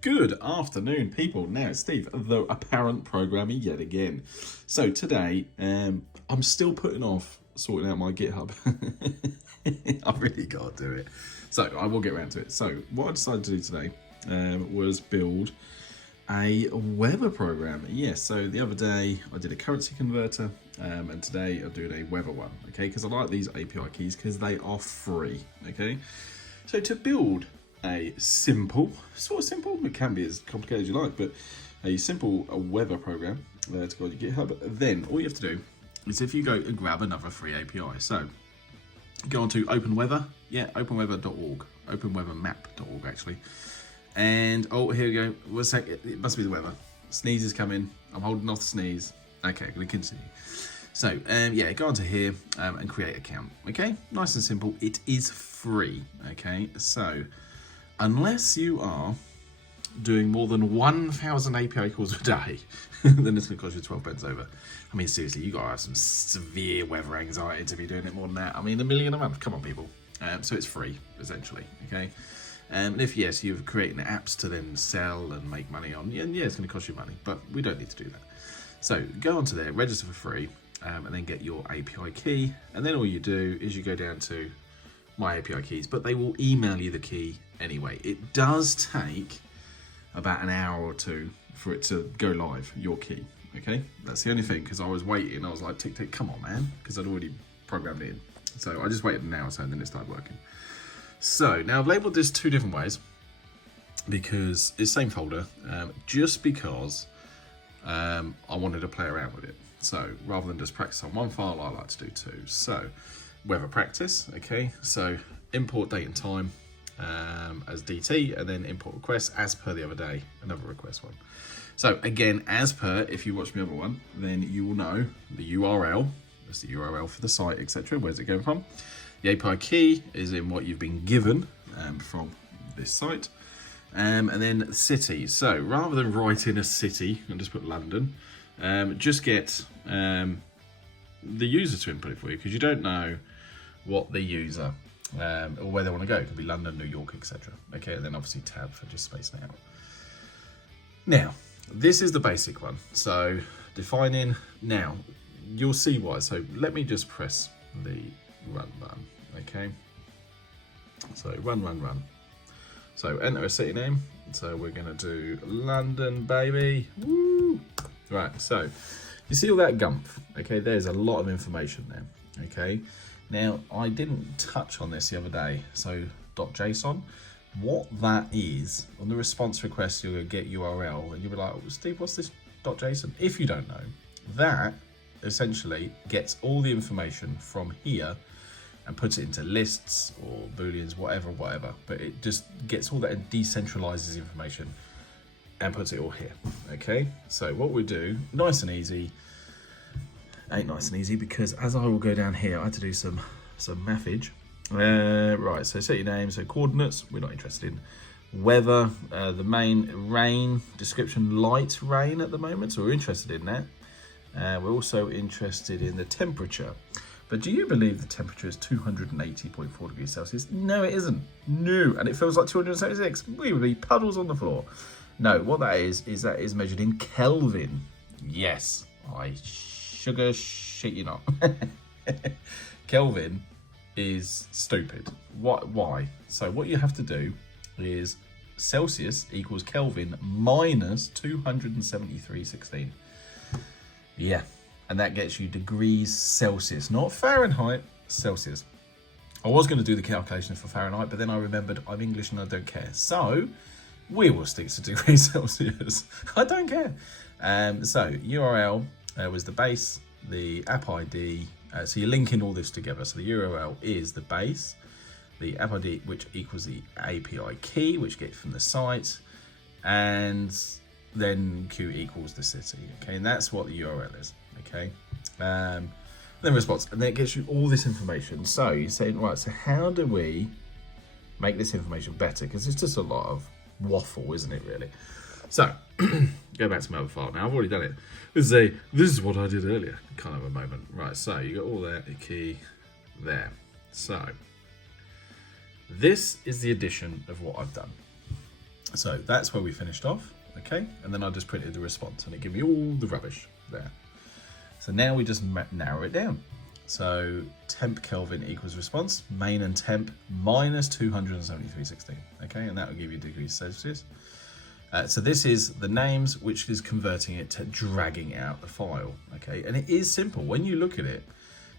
Good afternoon, people. Now, it's Steve, the apparent programmer yet again. So today, I'm still putting off sorting out my GitHub. I really got to do it. So I will get around to it. So what I decided to do today was build a weather program. Yes, so the other day I did a currency converter, and today I'm doing a weather one, okay? Because I like these API keys because they are free, okay? So to build a simple, sort of simple, it can be as complicated as you like, but a simple weather program to go on your GitHub, then all you have to do is if you go and grab another free API. So go on to openweather, openweather.org, openweathermap.org actually. And oh, here we go. One sec, it must be the weather. Sneeze is coming. I'm holding off the sneeze. Okay, I'm going to continue. So, go onto here and create an account. Okay, nice and simple. It is free. Okay, so unless you are doing more than 1,000 API calls a day, then it's going to cost you 12 pence over. I mean, seriously, you got to have some severe weather anxiety to be doing it more than that. I mean, $1 million a month. Come on, people. So it's free, essentially. Okay. And if, yes, you're creating apps to then sell and make money on, yeah, it's going to cost you money, but we don't need to do that. So go onto there, register for free, and then get your API key. And then all you do is you go down to my API keys, but they will email you the key anyway. It does take about an hour or two for it to go live, your key, okay? That's the only thing, because I was waiting. I was like, tick, tick, come on, man, because I'd already programmed it in. So I just waited an hour or so, and then it started working. So now I've labeled this two different ways because it's the same folder, just because I wanted to play around with it. So rather than just practice on one file, I like to do two. So weather practice, okay? So import date and time as DT, and then import request as per the other day, another request one. So again, as per, if you watch the other one, then you will know the URL. That's the URL for the site, etc. Where's it going from? The API key is in what you've been given from this site. And then city. So rather than write in a city and just put London, just get the user to input it for you, because you don't know what the user or where they want to go. It could be London, New York, etc. Okay, and then obviously tab for just spacing out. Now, this is the basic one. So defining, now you'll see why. So let me just press the run button, okay? So run. So enter a city name. So we're gonna do London, baby. Woo! Right, so you see all that gumph, okay? There's a lot of information there, okay? Now, I didn't touch on this the other day. So .json, what that is, on the response request, you'll get URL and you'll be like, oh, Steve, what's this .json? If you don't know, that essentially gets all the information from here and puts it into lists or booleans, whatever. But it just gets all that and decentralizes information and puts it all here. Okay, so what we do, nice and easy. Ain't nice and easy because as I will go down here, I had to do some mathage. Right, so set your name, so coordinates, we're not interested in. Weather, the main rain, description, light rain at the moment, so we're interested in that. We're also interested in the temperature. But do you believe the temperature is 280.4 degrees Celsius? No, it isn't. No, and it feels like 276. We would be puddles on the floor. No, what that is that is measured in Kelvin. Yes, I sugar shit you not. Kelvin is stupid. Why? So what you have to do is Celsius equals Kelvin minus 273.16. Yeah, and that gets you degrees Celsius, not Fahrenheit, Celsius. I was going to do the calculation for Fahrenheit, but then I remembered I'm English and I don't care. So we will stick to degrees Celsius. I don't care. So URL was the base, the app ID. So you're linking all this together. So the URL is the base, the app ID, which equals the API key, which gets from the site, and then Q equals the city, okay, and that's what the URL is, okay. Then response, and then it gets you all this information. So you're saying, right, so how do we make this information better? Because it's just a lot of waffle, isn't it, really? So go back to my other file. Now I've already done it. This is what I did earlier kind of a moment. Right, so you got all that, the key there. So this is the addition of what I've done. So that's where we finished off, okay? And then I just printed the response and it gave me all the rubbish there. So now we just narrow it down. So temp Kelvin equals response, main and temp minus 273.16, okay? And that will give you degrees Celsius. So this is the names, which is converting it to dragging out the file, okay? And it is simple when you look at it.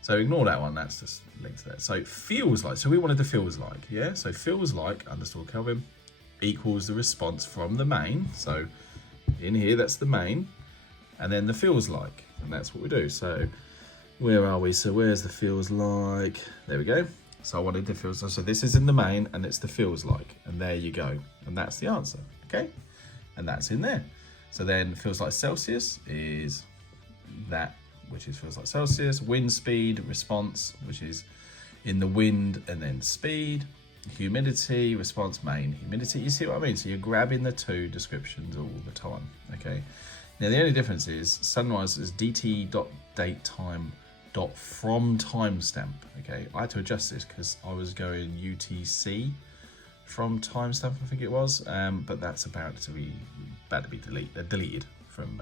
So ignore that one, that's just linked to that. So feels like, so we wanted the feels like, yeah? So feels like underscore Kelvin equals the response from the main. So in here, that's the main. And then the feels like, and that's what we do. So where are we? So where's the feels like? There we go. So I wanted the feels like. So this is in the main and it's the feels like. And there you go. And that's the answer, okay? And that's in there. So then feels like Celsius is that, which is feels like Celsius. Wind speed, response, which is in the wind and then speed. Humidity, response, main, humidity. You see what I mean? So you're grabbing the two descriptions all the time, okay? Now the only difference is sunrise is dt.datetime.from timestamp, okay? I had to adjust this because I was going UTC from timestamp, I think it was, but that's about to be deleted from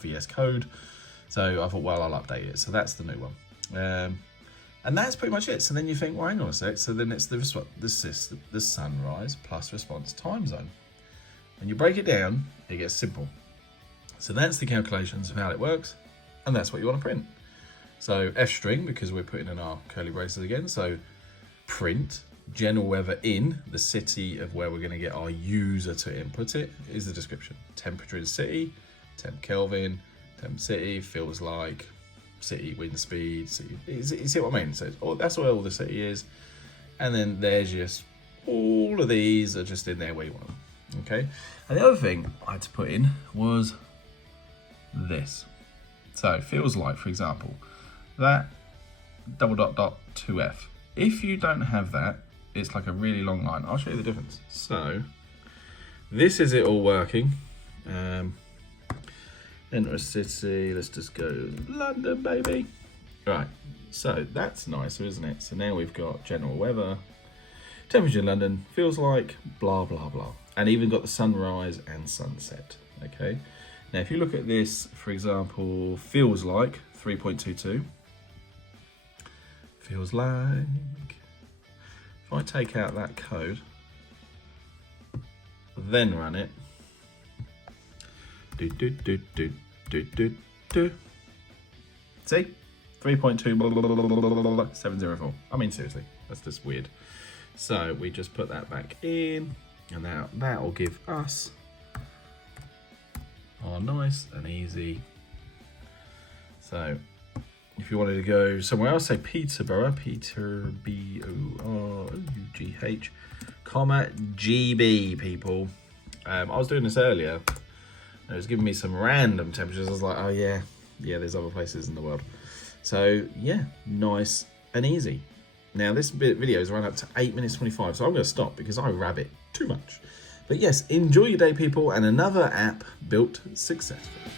VS Code. So I thought, well, I'll update it. So that's the new one. And that's pretty much it. So then you think, well, hang on a sec. So then it's the sunrise plus response time zone. When you break it down, it gets simple. So that's the calculations of how it works. And that's what you want to print. So F string, because we're putting in our curly braces again. So print general weather in the city of where we're going to get our user to input it is the description. Temperature in city, temp Kelvin, temp city, feels like, city, wind speed, city. You see what I mean? So that's where all the city is. And then there's just, all of these are just in there where you want them, okay? And the other thing I had to put in was this. So feels like, for example, that ... 2F. If you don't have that, it's like a really long line. I'll show you the difference. So this is it all working. Enter a city, let's just go London, baby. Right, so that's nicer, isn't it? So now we've got general weather, temperature in London, feels like, blah, blah, blah. And even got the sunrise and sunset, okay? Now, if you look at this, for example, feels like 3.22. Feels like, if I take out that code, then run it, see? 3.2704. I mean, seriously, that's just weird. So we just put that back in, and now that will give us our nice and easy. So if you wanted to go somewhere else, say Peterborough, Peter, B-O-R-O-U-G-H, comma, GB, people. I was doing this earlier. It was giving me some random temperatures. I was like, oh yeah, there's other places in the world. So yeah, nice and easy. Now this video is run up to 8 minutes 25, so I'm going to stop because I rabbit too much. But yes, enjoy your day, people, and another app built successfully.